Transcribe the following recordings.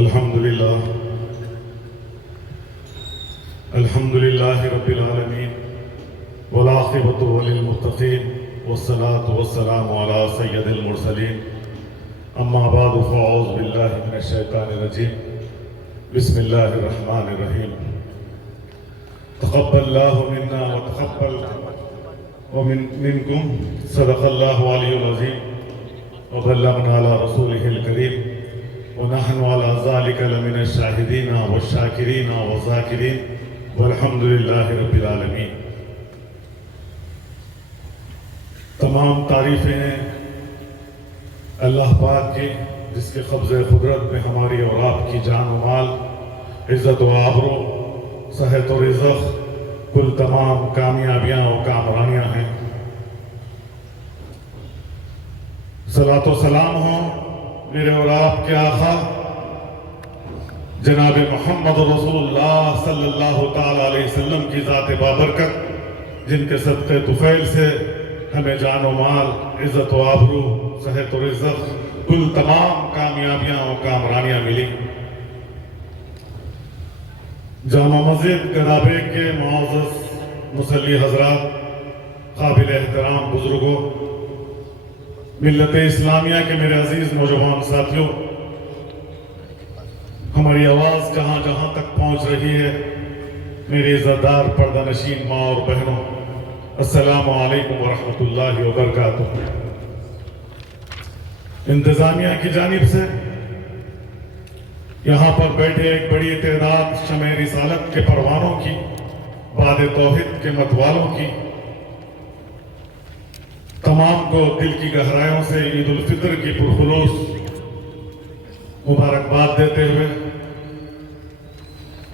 الحمد لله رب العالمين والعاقبة للمتقين والصلاة والسلام على سيد المرسلين أما بعد فأعوذ بالله من الشيطان الرجيم بسم الله الرحمن الرحيم تقبل الله منا وتقبل منكم صدق الله العلي العظيم وبلغنا على رسوله الكريم ونحن على ذلك لمن الشاهدين والشاكرين والذاكرين والحمد لله رب العالمین۔ تمام تعریفیں ہیں اللہ پاک کی، جس کے قبضہ قدرت میں ہماری اور آپ کی جان و مال، عزت و آبرو، صحت و رزق، کل تمام کامیابیاں و کامرانیاں ہیں۔ صلاۃ و سلام ہوں میرے اور آپ کے آقا جناب محمد رسول اللہ صلی اللہ تعالیٰ علیہ وسلم کی ذات بابرکت، جن کے صدقے طفیل سے ہمیں جان و مال، عزت و آبرو، صحت و رزق، کل تمام کامیابیاں و کامرانیاں ملی۔ جامع مسجد گدابیگ کے معزز مصلی حضرات، قابل احترام بزرگوں، ملت اسلامیہ کے میرے عزیز نوجوان ساتھیوں، ہماری آواز جہاں جہاں تک پہنچ رہی ہے، میری عزتدار پردہ نشین ماں اور بہنوں، السلام علیکم ورحمۃ اللہ وبرکاتہ۔ انتظامیہ کی جانب سے یہاں پر بیٹھے ایک بڑی تعداد شمع رسالت کے پروانوں کی، باد توحید کے متوالوں کی، تمام کو دل کی گہرائیوں سے عید الفطر کی پرخلوص مبارکباد دیتے ہوئے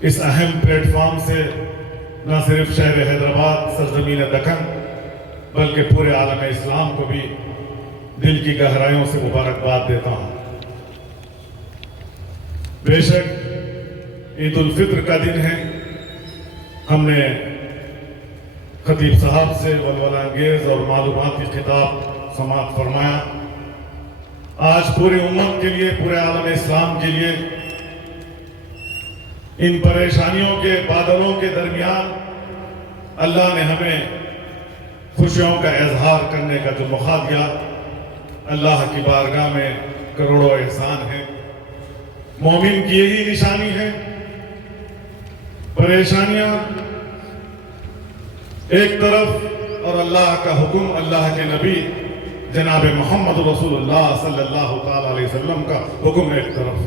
اس اہم پلیٹ فارم سے نہ صرف شہر حیدرآباد سرزمین دکن بلکہ پورے عالم اسلام کو بھی دل کی گہرائیوں سے مبارکباد دیتا ہوں۔ بے شک عید الفطر کا دن ہے، ہم نے خطیب صاحب سے ولولہ انگیز اور معلوماتی خطاب سماعت فرمایا۔ آج پوری امت کے لیے، پورے عالم اسلام کے لیے ان پریشانیوں کے بادلوں کے درمیان اللہ نے ہمیں خوشیوں کا اظہار کرنے کا جو موقع دیا، اللہ کی بارگاہ میں کروڑوں احسان ہے۔ مومن کی یہی نشانی ہے۔ پریشانیاں ایک طرف اور اللہ کا حکم، اللہ کے نبی جناب محمد رسول اللہ صلی اللہ تعالیٰ علیہ وسلم کا حکم ایک طرف،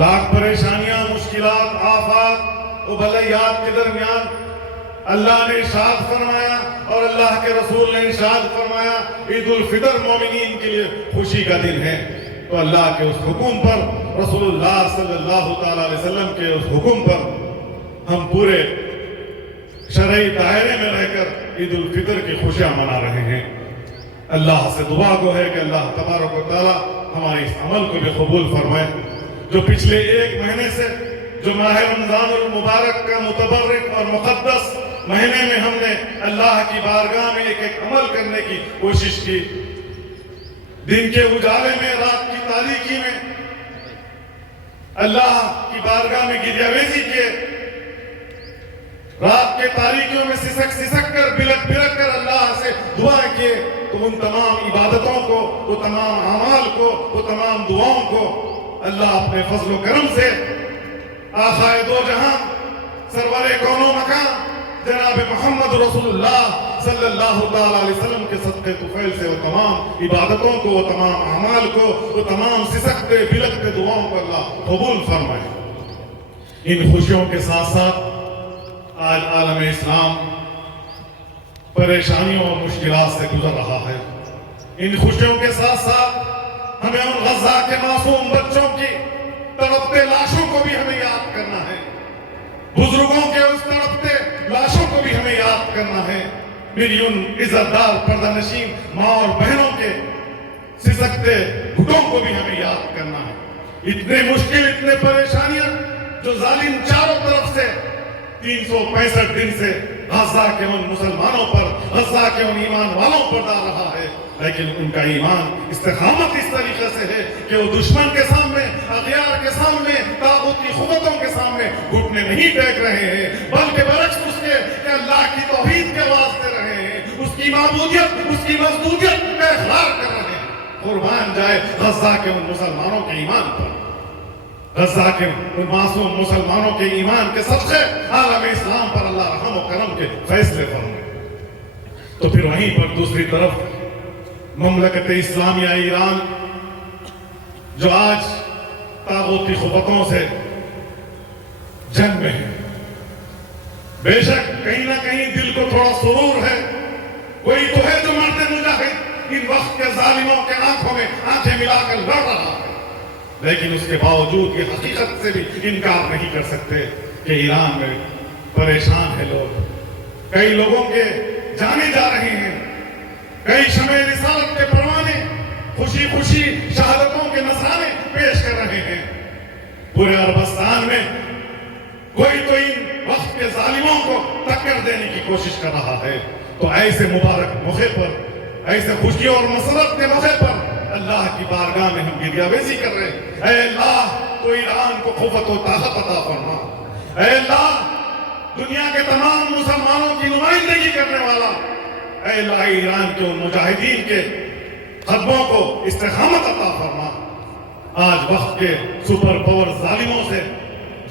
لاکھ پریشانیاں، مشکلات، آفات و بلیات کے درمیان اللہ نے ارشاد فرمایا اور اللہ کے رسول نے ارشاد فرمایا، عید الفطر مومنین کے لیے خوشی کا دن ہے۔ تو اللہ کے اس حکم پر، رسول اللہ صلی اللہ تعالیٰ علیہ وسلم کے اس حکم پر ہم پورے شرعی دائرے میں رہ کر عید الفطر کی خوشیاں منا رہے ہیں۔ اللہ سے دعا گو ہے کہ اللہ تبارک و تعالیٰ ہمارے اس عمل کو بھی قبول فرمائے، جو پچھلے ایک مہینے سے، جو ماہ رمضان المبارک کا متبرک اور مقدس مہینے میں ہم نے اللہ کی بارگاہ میں ایک ایک عمل کرنے کی کوشش کی، دن کے اجالے میں، رات کی تاریکی میں اللہ کی بارگاہ میں گریہویزی کیے، رات کے تاریکیوں میں سسک سسک کر، بلک بلک کر اللہ سے دعا کیے، تو ان تمام عبادتوں کو، وہ تمام اعمال کو، وہ تمام دعاؤں کو اللہ اپنے فضل و کرم سے آقائے دو جہاں، سرور کون و مکان جناب محمد رسول اللہ صلی اللہ تعالیٰ علیہ وسلم کے صدقے طفیل سے وہ تمام عبادتوں کو، وہ تمام اعمال کو، وہ تمام سسکتے بلکتے دعاؤں کو اللہ قبول فرمائے۔ ان خوشیوں کے ساتھ ساتھ آج عالم اسلام پریشانیوں اور مشکلات سے گزر رہا ہے۔ ان خوشیوں کے ساتھ ساتھ ہمیں ان غزہ کے معصوم بچوں کی تڑپتے لاشوں کو بھی ہمیں یاد کرنا ہے، بزرگوں کے اس تڑپتے لاشوں کو بھی ہمیں یاد کرنا ہے، میری ان عزتدار پردہ نشین ماں اور بہنوں کے سسکتے گھٹوں کو بھی ہمیں یاد کرنا ہے۔ اتنے مشکل، اتنے پریشانیاں جو ظالم چاروں طرف سے 365 دن سے غزہ کے ان مسلمانوں پر، غزہ کے ان ایمان والوں پر ڈال رہا ہے، لیکن ان کا ایمان استقامت اس طریقے سے ہے کہ وہ دشمن کے سامنے، اغیار کے سامنے، طاغوت کی قوتوں کے سامنے گھٹنے نہیں ٹیک رہے ہیں، بلکہ برعکس اس کے کہ اللہ کی توحید کے آواز دے رہے ہیں، اس کی معبودیت، اس کی مصدوقیت کا اقرار کر رہے ہیں۔ قربان جائے غزہ کے ان مسلمانوں کے ایمان پر، غزہ کے ان معصوم مسلمانوں کے ایمان کے صدقے عالم اسلام پر اللہ رحم و کرم کے فیصلے فرمائے۔ تو پھر وہیں پر دوسری طرف مملکت اسلامیہ ایران جو آج طاغوتی قوتوں سے جنگ میں ہے، بے شک کہیں نہ کہیں دل کو تھوڑا سرور ہے، کوئی تو ہے جو مرد مجاہد ان وقت کے ظالموں کے آنکھوں میں آنکھیں ملا کر لڑ رہا ہے، لیکن اس کے باوجود یہ حقیقت سے بھی انکار نہیں کر سکتے کہ ایران میں پریشان ہے لوگ، کئی لوگوں کے جانے جا رہے ہیں، کئی شمع رسالت کے پروانے خوشی خوشی شہادتوں کے نذرانے پیش کر رہے ہیں۔ پورے عربستان میں کوئی تو ان وقت کے ظالموں کو ٹکر دینے کی کوشش کر رہا ہے۔ تو ایسے مبارک موقع پر، ایسے خوشی اور مسرت کے موقع پر اللہ کی بارگاہ میں ہم گریہ بیزی کر رہے ہیں، اے اللہ تو ایران کو قوت و طاقت عطا فرما، اے اللہ دنیا کے تمام مسلمانوں کی نمائندگی کرنے والا، اے اللہ ایران کے ان مجاہدین کے قدموں کو استقامت عطا فرما۔ آج وقت کے سپر پاور ظالموں سے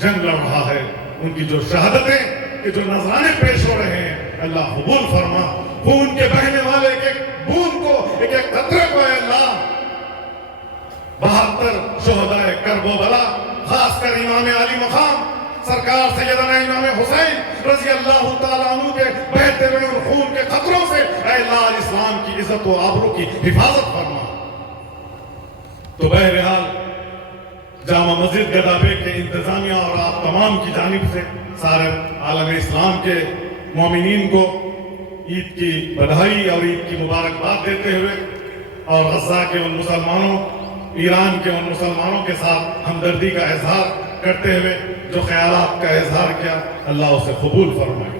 جنگ لڑ رہا ہے، ان کی جو شہادتیں، جو نذرانے پیش ہو رہے ہیں، اللہ قبول فرما۔ خون کے بہنے والے ایک ایک بوند کو، ایک ایک قطرے کو اے اللہ 72 شہداء کرب و بلا، خاص کر امام علی مقام سرکار سیدنا امام حسین رضی اللہ تعالیٰ عنہ کے بہتے ہوئے ان خون کے قطروں سے اے اللہ اسلام کی عزت و آبرو کی حفاظت فرما۔ تو بہرحال جامع مسجد گدابے کے انتظامیہ اور آپ تمام کی جانب سے سارے عالم اسلام کے مومنین کو عید کی بدھائی اور عید کی مبارکباد دیتے ہوئے اور غزہ کے ان مسلمانوں، ایران کے ان مسلمانوں کے ساتھ ہمدردی کا اظہار کرتے ہوئے جو خیالات کا اظہار کیا، اللہ اسے قبول فرمائے۔